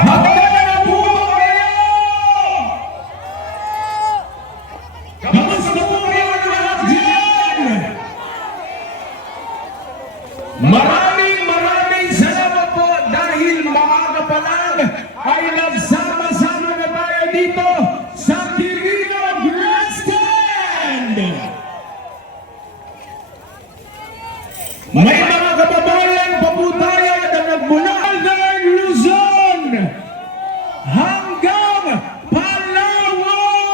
Magdala na po kayo! Kamusta po kayo lahat dyan? Maraming salamat po dahil maaga pa lang ay nagsama-sama na tayo dito sa Quirino Grandstand! May mga kababayan pa po tayo na nagmula ng Luzon hanggang Palawan.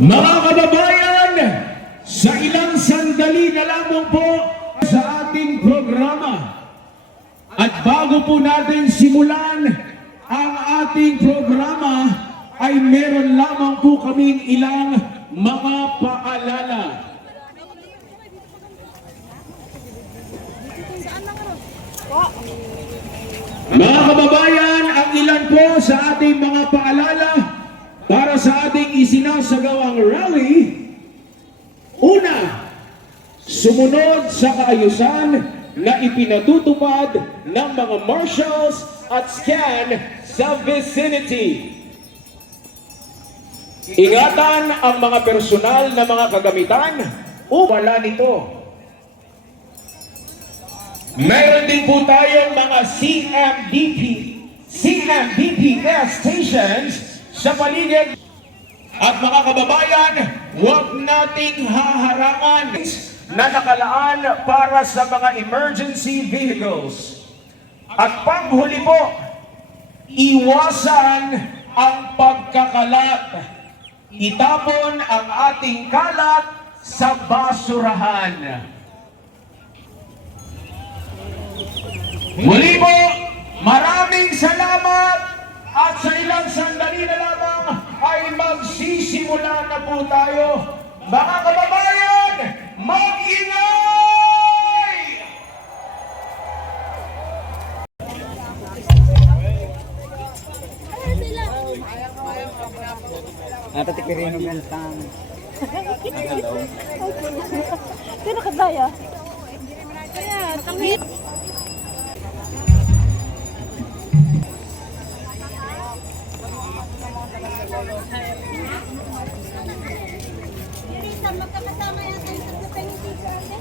Mga kababayan, sa ilang sandali na lamang po sa ating programa. At bago po natin simulan ang ating programa, ay meron lamang po kaming ilang mga paalala. Mga kababayan, ang ilan po sa ating mga paalala para sa ating isinasagawang rally. Una, sumunod sa kaayusan na ipinatutupad ng mga marshals at SCAN sa vicinity. Ingatan ang mga personal na mga kagamitan o wala nito. Mayroon din po tayong mga CMDPS stations sa paligid. At mga kababayan, huwag nating haharangan na nakalaan para sa mga emergency vehicles. At panghuli po, iwasan ang pagkakalat. Itapon ang ating kalat sa basurahan. Muli po, maraming salamat at sa ilang sandali na lamang ay magsisimula na po tayo. Mga kababayan, mag-ingay! Natatikirin ng gantang. Sino kadaya? Kaya, tangin. Magkakasama yata yung pagkapengi natin.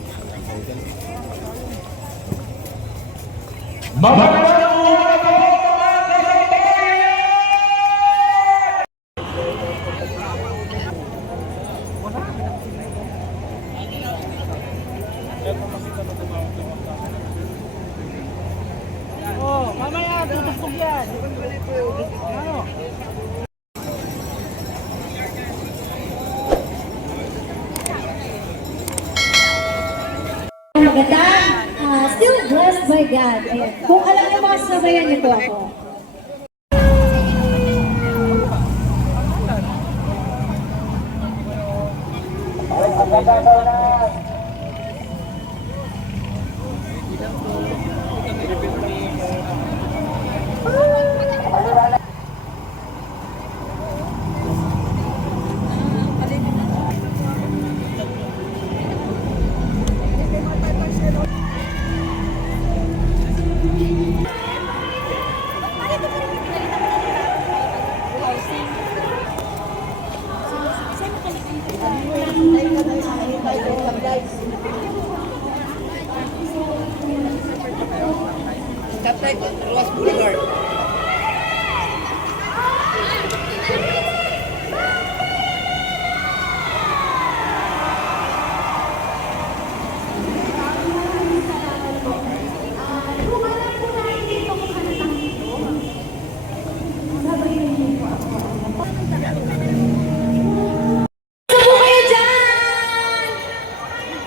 Oh, mamaya tutugtog yan. Ano? Magandang, still blessed by God. Ayan. Kung alam niyo mga sabayan niyo po ako. Kaptay ko, Ruas Boulevard.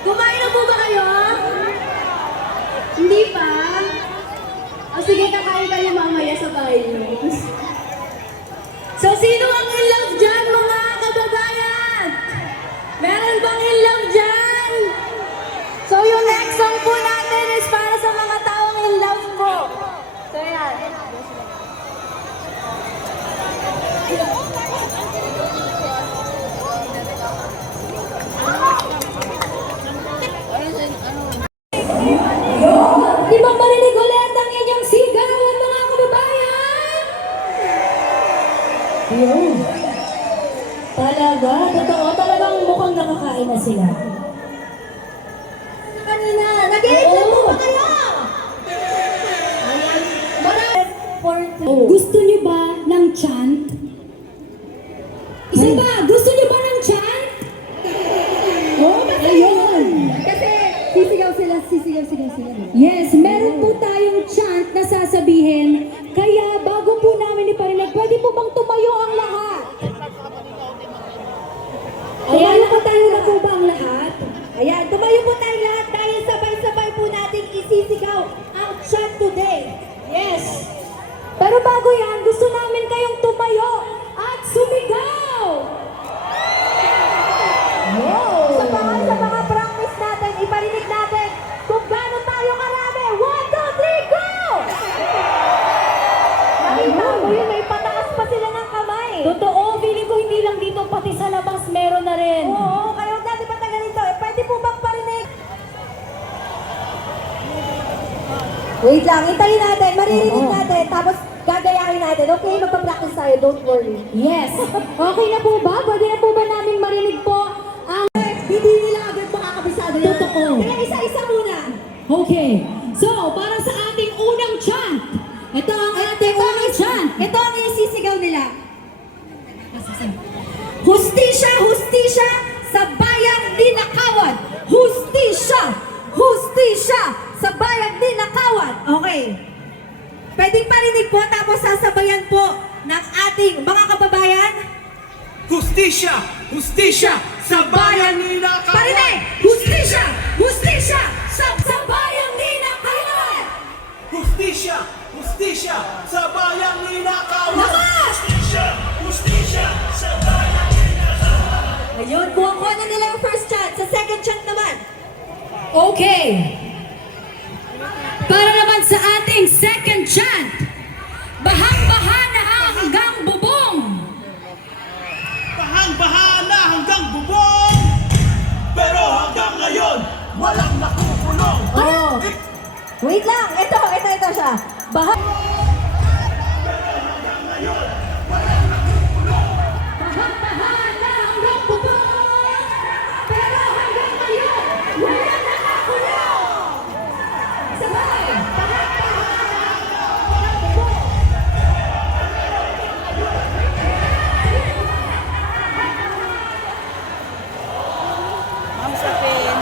Kumain na po ba kayo? Hindi pa? O sige, kakain kayo mamaya sa bahay niyo. So, sino ang in love dyan, mga kababayan? Meron bang in love dyan? So, yung next song po natin is para sa mga taong in love po. So, yan. Di Yes, meron po tayong chant na sasabihin. Kaya bago po namin iparinig, pwede po bang tumayo ang lahat? Ayan, nakatayo na po ba ang lahat? Ayan, tumayo po tayo lahat dahil sabay-sabay po natin isisigaw ang chant today. Yes! Pero bago yan, gusto namin kayong tumayo at sumigaw! Wow! Sa mga practice natin, iparinig natin kung gaano tayo karami. 1, 2, 3, go! Nakita mo yun, may pataas pa sila ng kamay. Totoo, feeling ko hindi lang dito, pati sa labas meron na rin. Oo, kayo dati patagal ito. Pwede po bang parinig? Wait lang, hintayin natin, maririnig natin, tapos gagayahin natin. Okay, magpa-practice tayo, don't worry. Yes. Okay na po ba? Pwede na po ba namin marinig po ang... Hindi nila agad makakabisado yan. Totoo. Kaya isa-isa muna. Okay. So, para sa ating unang chant, ito ang ating unang chant. Ito ang isisigaw nila. Hustisya, hustisya sa bayang ninakawan. Hustisya, hustisya sa bayang ninakawan. Okay. Pwedeng parinig po tapos sasabayan po ng ating mga kababayan. Hustisya! Hustisya! Sa bayan ni Nakawan! Parinig! Hustisya! Hustisya sa bayang ninakawan. Hustisya! Hustisya! Sa bayan ni Nakawan! Lakas! Hustisya! Hustisya! Sa bayan ni Nakawan! Ayun, kuha na nila yung first chant. Sa second chant naman. Okay. Para naman sa ating second chant, bahang-baha na hanggang bubong. Bahang-baha na hanggang bubong! Pero hanggang ngayon, walang nakukulong! Oh. Wait lang, ito siya. Bahang... Bahang-baha na hanggang bubong. Pero hanggang ngayon, walang nakakulong. Sabay! Ma'am Sapin.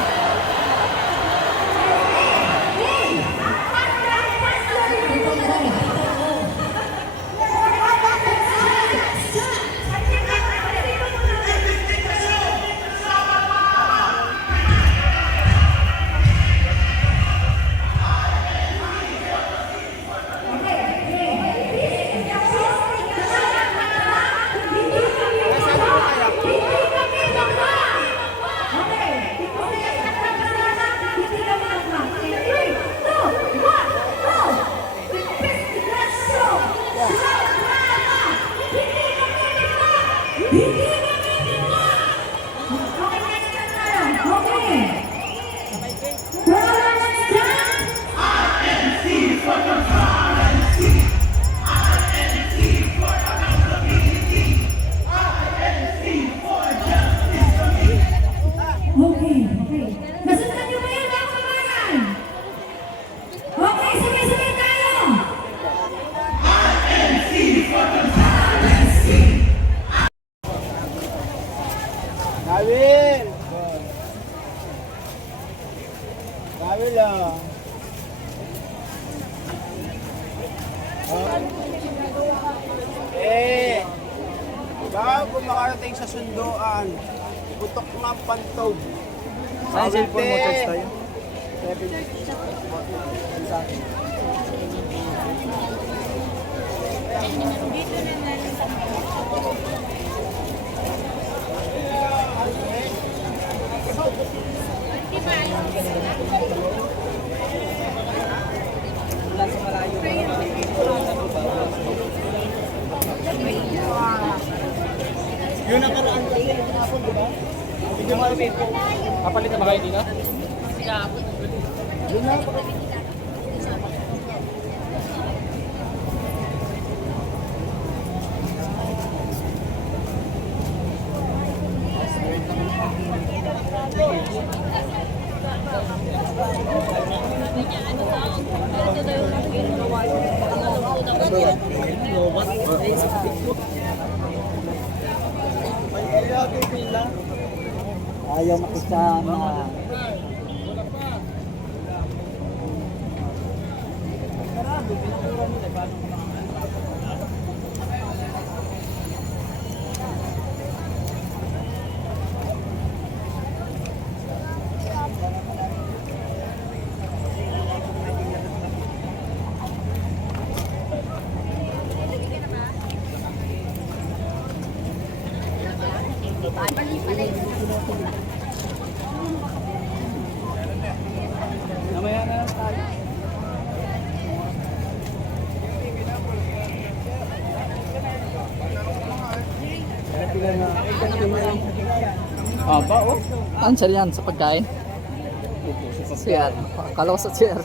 Nasundan niyo ba yun, mga kabayan? Okay, sabay-sabay tayo! Gawin! Gawin lang. Bago makarating sa sunduan, putok ng pantog. Saan cellphone mo, text tayo? Yun ang karaan ko. Hindi mo alam ito. Kapalit na ba kayo dito? Yun na. Ayaw makisama. Namaya na lang tayo. Aba, oh. Answer yan sa pagkain. Chair. Akala ko sa chair.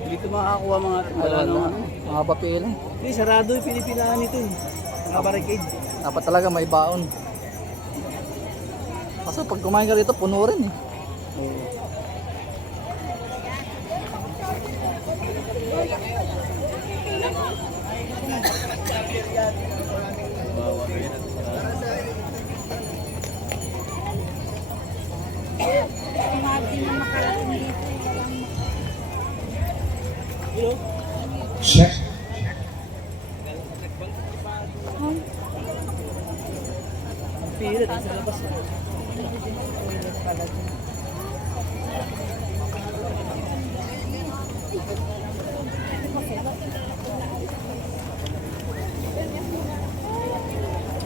Hindi ko makakakuha mga wala naman. Mga papila. Hindi, sarado yung pinipilahan nito eh. Mga barricade. Dapat talaga may baon. Kasi pag kumain ka rito, puno rin eh. Check. Pila, sa labas.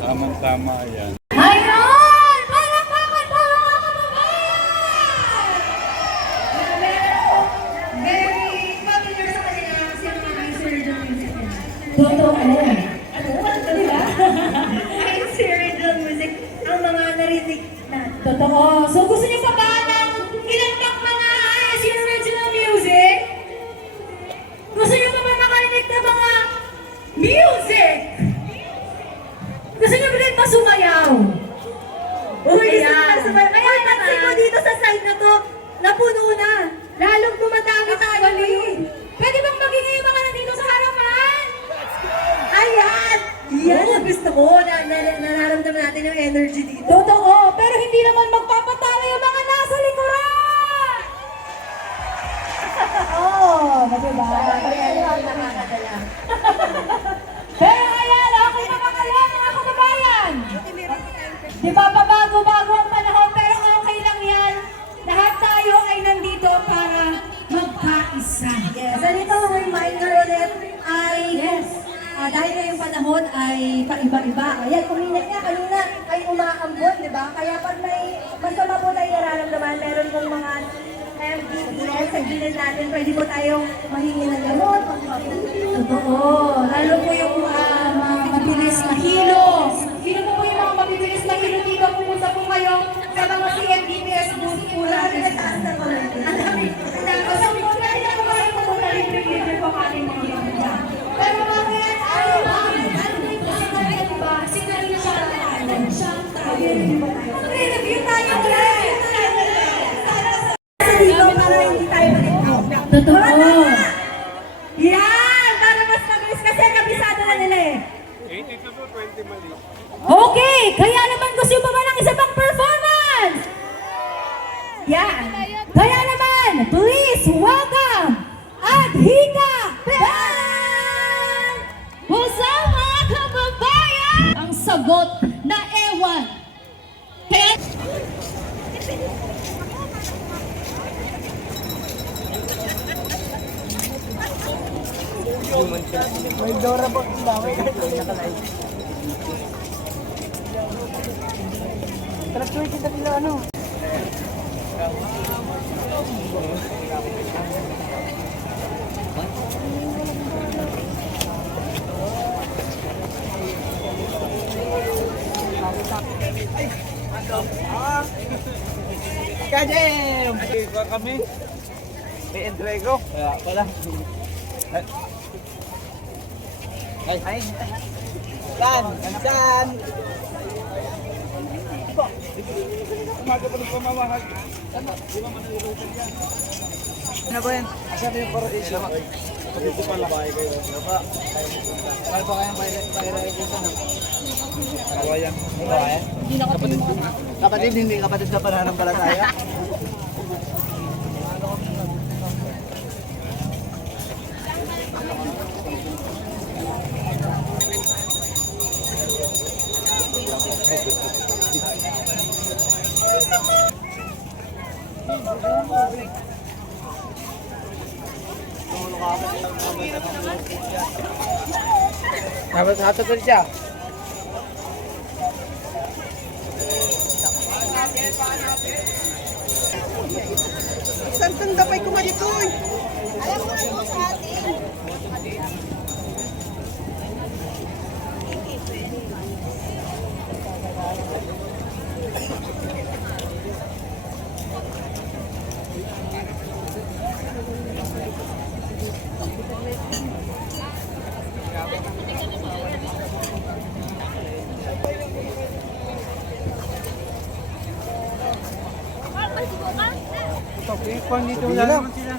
Tamang-tama yan. Ayun! Palakpakan po mga kababayan! Very familiar sa kanila kasi ang mga Sir Music. Totoo. Ano diba? Ay, Sir Music ang mga narinig na. Totoo. So gusto niyo pa ba ng ilang mga original music? Gusto niyo pa ba makarinig ng mga music? Gusto niyo ba rin ba sumayaw? Uy, sumayaw. Kaya pansin ko dito sa side na to, napuno na. Lalong dumadami tayo. Pwede bang magingay yung mga nandito sa harapan? Ayan! Yan ang gusto ko. Nararamdaman natin yung energy dito. Totoo, pero hindi naman magpapatalo yung mga nasa likuran! Oo, diba? Kaya nakakadala. Pero ayan, okay na ba kayo mga kababayan? Di ba pabago-bago ang panahon, pero okay lang yan. Lahat tayo ay nandito para magkaisa. Yes, ganito reminder ulit ay dahil ngayong panahon ay paiba-iba. Ayan, kuminig nga kanina ay umaambon, di ba? Kaya pag may masama po tayo nararamdaman, meron pong mga MDPS sa gilid natin, pwede po tayong mahingi ng gamot, totoo. Lalo po yung mga mabilis na hilo. Sino po yung mga mabilis na hilo dito? Pumunta po kayo sa mga CMDPS booth po natin. Ang dami. So, pwede na po kayo pumunta rin libre po ating mga pamilya. Pero bakit? Diba? Signal na siya tayo. Mag-review tayo. Dito para hindi tayo malito. Totoo. Yan! Para mas mabilis kasi kabisado na nila eh. 82 po, 20 mali. Okay! Kaya naman gusto mo ba ng isa pang performance? Yan! Kaya naman, please welcome Adhika Band! Pusa mga kababayan! Ang sagot na ewan. Kaya... May Dora box na. May nakalive. Tara, kita nila ano. Kajem! Ika kami. May entrego. Kaya pala. Ay. San? San? Umaga pa ng pamamahag. Ano ba yan? Asan yung correlation? Dito pala. Para pa kayang pag-reaction? Kawayan. Kapatid, hindi kapatid na pananampalataya. Dapat hatagal siya. Saan kang dapay ko nga dito eh? Alam mo ano sa atin? Okay, kung dito wala naman sila.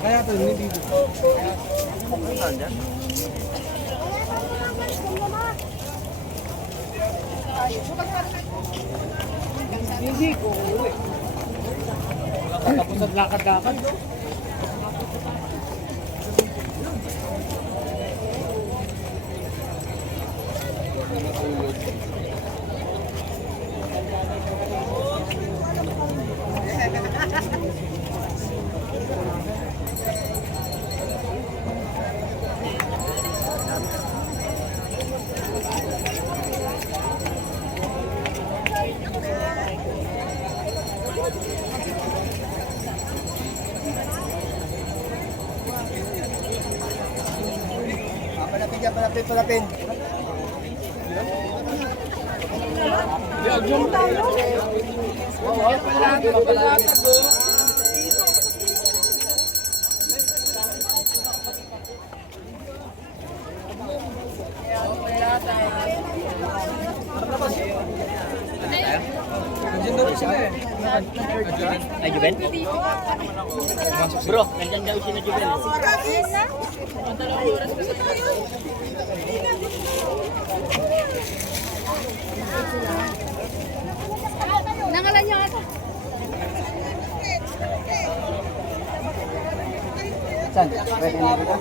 Kaya ito, hindi dito. Hindi ko uwi. Tapos at lakad-lakad. Palapin. Ay, Juben? Bro, nandiyan daw si na Juben. Nangalan niya ata. Saan? Pwede na kita?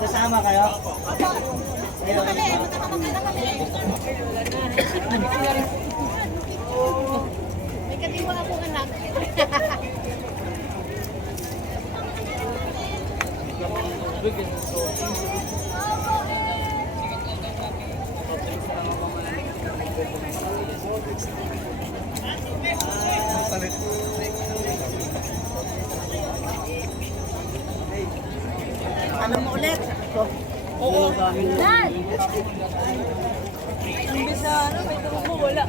Sasama kayo? May katiwa akong anak. Ano mo ulit? Dad! Imbis na ano, may tawag mo, wala.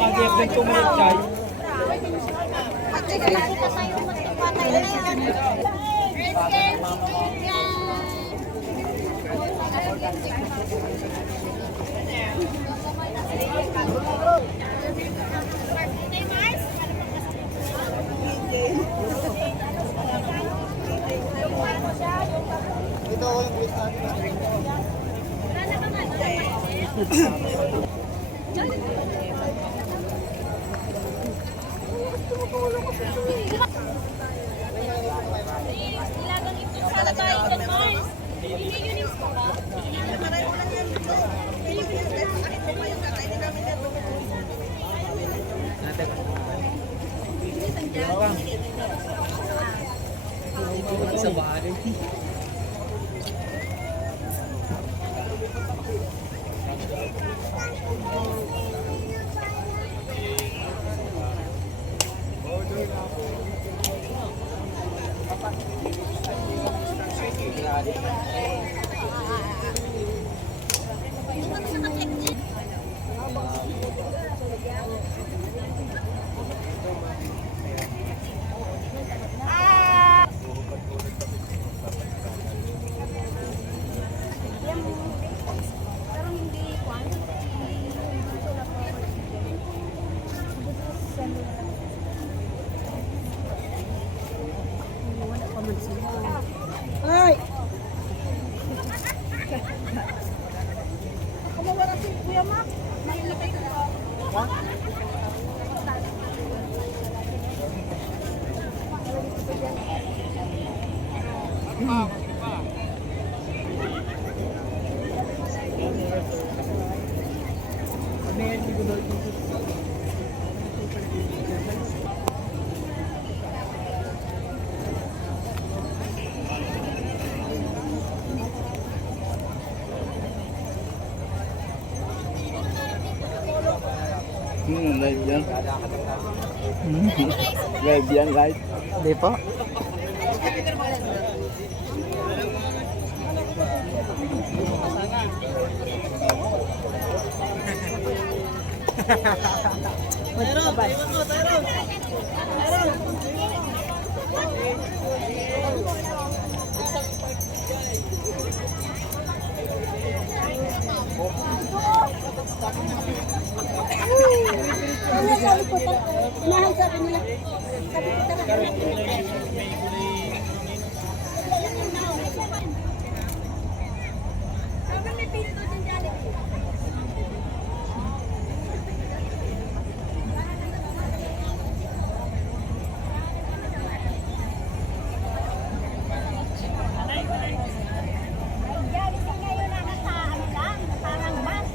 Mag-i-event ko mo ng chai. Pati ka lang kita tayo magpapatay na yan. Ito ako yung voice natin. Ilagang ito sa labay ko, Mars. Hindi yun yung Pareho lang yan. Pilipinas, kahit pa yung kakainin namin Ay! Ako mawala si Kuya Mac. Mahilapay ka ba? Live yan. Live yan, live. Hindi po. Ano sabi ko? Mahal sabi nila. Sabi ko tara. Sabi may pili doon yung Jollibee. Jollibee ngayon na nasa ano lang, parang bus.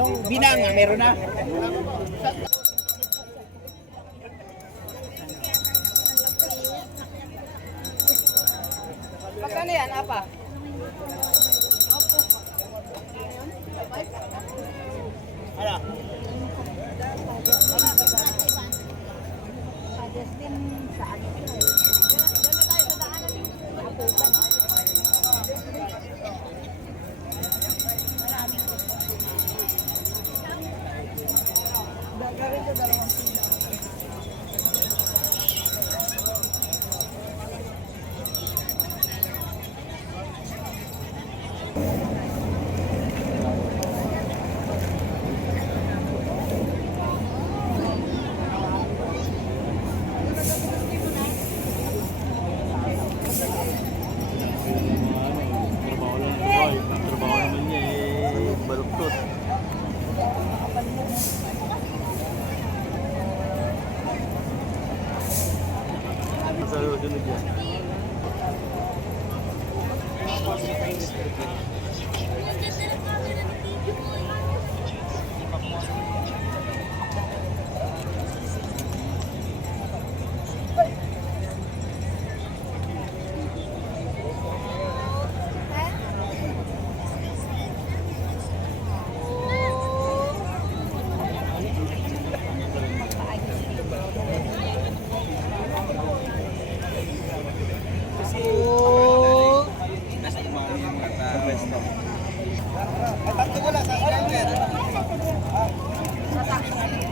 Yung binanga, meron na. Magkano yan, apa? Ano? Sa sunod yan.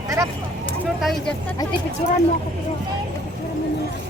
Tara, picture tayo dyan. Ay, picturean mo ako. Picturean mo muna ako.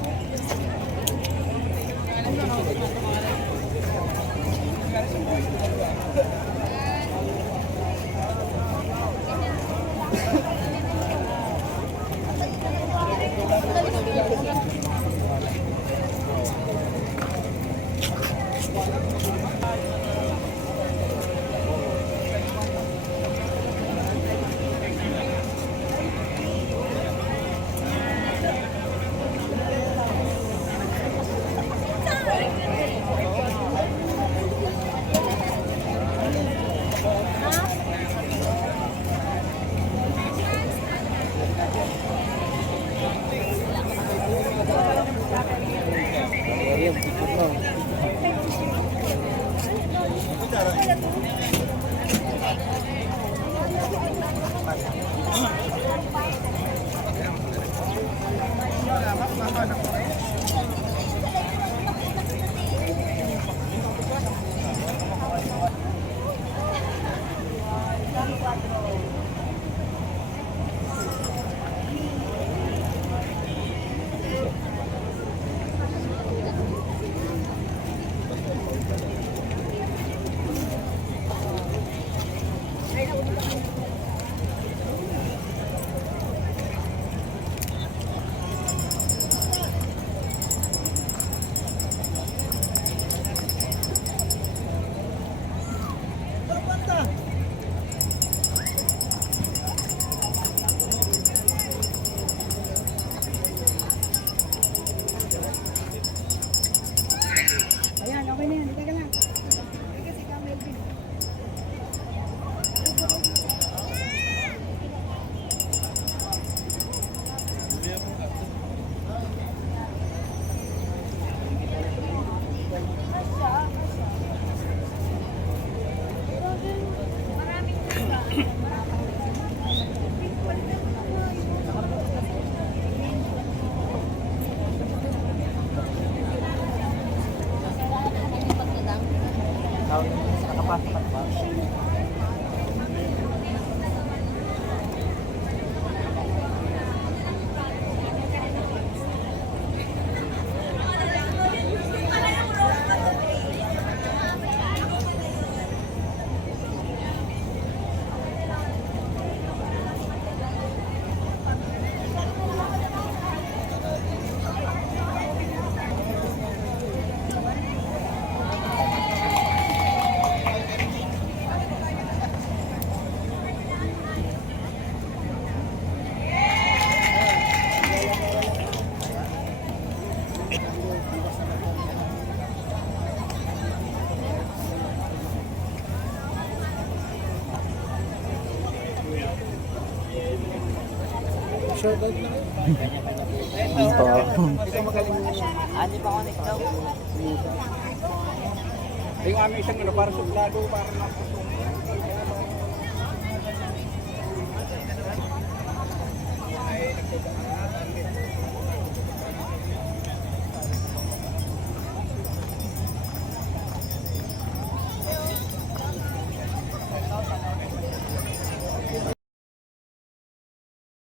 Ayan, okay na yan. Teka lang. Teka si Melvin. Yung aming isang para suplado, para napasok.